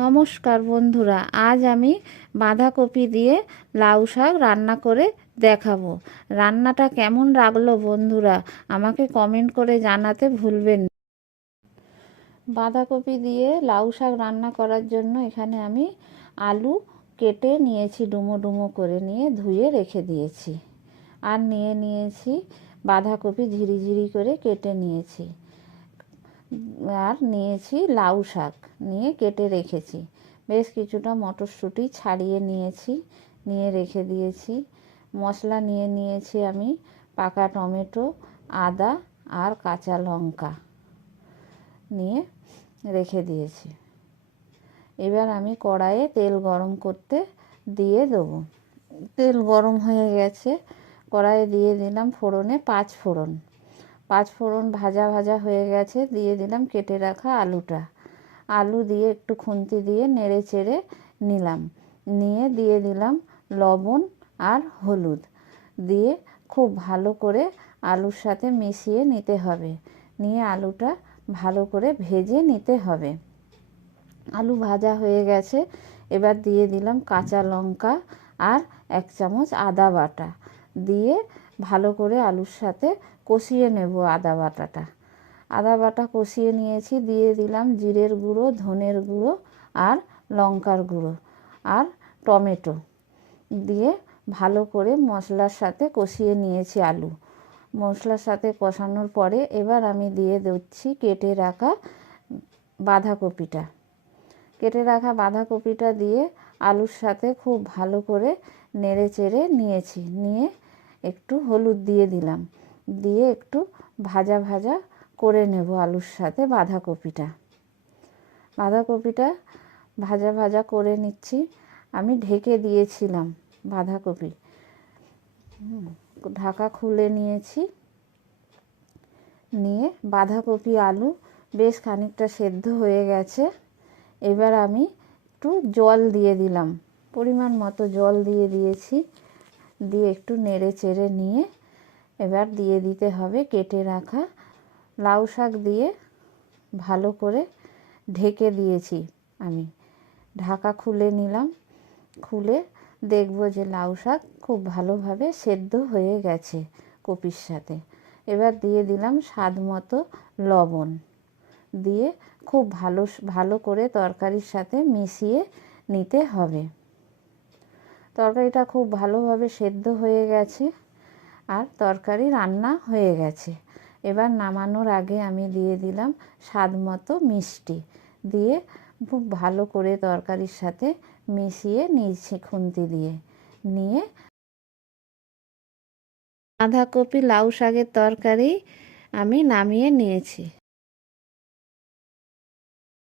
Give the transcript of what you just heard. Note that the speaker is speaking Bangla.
নমস্কার বন্ধুরা, আজ আমি বাঁধাকপি দিয়ে লাউ শাক রান্না করে দেখাবো। রান্নাটা কেমন লাগলো বন্ধুরা আমাকে কমেন্ট করে জানাতে ভুলবেন না। বাঁধাকপি দিয়ে লাউ শাক রান্না করার জন্য এখানে আমি আলু কেটে নিয়েছি, ডুমো ডুমো করে নিয়ে ধুয়ে রেখে দিয়েছি। আর নিয়েছি বাঁধাকপি ঝিরিঝিরি করে কেটে নিয়েছি। আর নিয়েছি লাউ শাক নিয়ে কেটে রেখেছি। বেশ কিছুটা মটরশুঁটি ছাড়িয়ে নিয়ে রেখে দিয়েছি। মশলা নিয়েছি আমি পাকা টমেটো, আদা আর কাঁচা লঙ্কা নিয়ে রেখে দিয়েছি। এবার আমি কড়াইয়ে তেল গরম করতে দিয়ে দেবো। তেল গরম হয়ে গেছে, কড়াইয়ে দিয়ে দিলাম ফোড়নে পাঁচ ফোড়ন ভাজা হয়ে গেছে, দিয়ে দিলাম কেটে রাখা আলু দিয়ে একটু খুন্তি দিয়ে নেড়ে চেড়ে নিলাম। দিয়ে দিলাম লবণ আর হলুদ দিয়ে খুব ভালো করে আলুর সাথে মিশিয়ে নিতে হবে। নিয়ে আলুটা ভালো করে ভেজে নিতে হবে। আলু ভাজা হয়ে গেছে, এবার দিয়ে দিলাম কাঁচা লঙ্কা আর 1 চামচ আদা বাটা দিয়ে ভালো করে আলুর সাথে কষিয়ে নেব। আদা বাটা কষিয়ে নিয়েছি, দিয়ে দিলাম জিরের গুঁড়ো, ধনের গুঁড়ো আর লঙ্কার গুঁড়ো আর টমেটো দিয়ে ভালো করে মশলার সাথে কষিয়ে নিয়েছি। আলু মশলার সাথে কষানোর পরে এবার আমি দিয়ে দিচ্ছি কেটে রাখা বাঁধাকপিটা দিয়ে আলুর সাথে খুব ভালো করে নেড়ে চেড়ে নিয়ে একটু হলুদ দিয়ে দিলাম, দিয়ে একটু ভাজা করে নেব আলুর সাথে বাঁধাকপিটা ভাজা করে নিচ্ছি। আমি ঢেকে দিয়েছিলাম বাঁধাকপি, ঢাকা খুলে নিয়েছি। নিয়ে বাঁধাকপি আলু বেশ খানিকটা সেদ্ধ হয়ে গেছে। এবার আমি একটু জল দিয়ে দিলাম, পরিমাণ মতো জল দিয়ে দিয়েছি। দিয়ে একটু নেড়ে চেড়ে নিয়ে এবার দিয়ে দিতে হবে কেটে রাখা লাউ শাক দিয়ে ভালো করে ঢেকে দিয়েছি। আমি ঢাকা খুলে নিলাম, খুলে দেখব যে লাউ শাক খুব ভালোভাবে সেদ্ধ হয়ে গেছে কপির সাথে। এবার দিয়ে দিলাম স্বাদ মতো লবণ, দিয়ে খুব ভালো করে তরকারির সাথে মিশিয়ে নিতে হবে। তরকারিটা খুব ভালোভাবে সেদ্ধ হয়ে গেছে আর তরকারি রান্না হয়ে গেছে। এবার নামানোর আগে আমি দিয়ে দিলাম স্বাদ মতো মিষ্টি, দিয়ে খুব ভালো করে তরকারির সাথে মিশিয়ে নিয়েছি খুন্তি দিয়ে। নিয়ে বাঁধাকপি লাউ শাকের তরকারি আমি নামিয়ে নিয়েছি।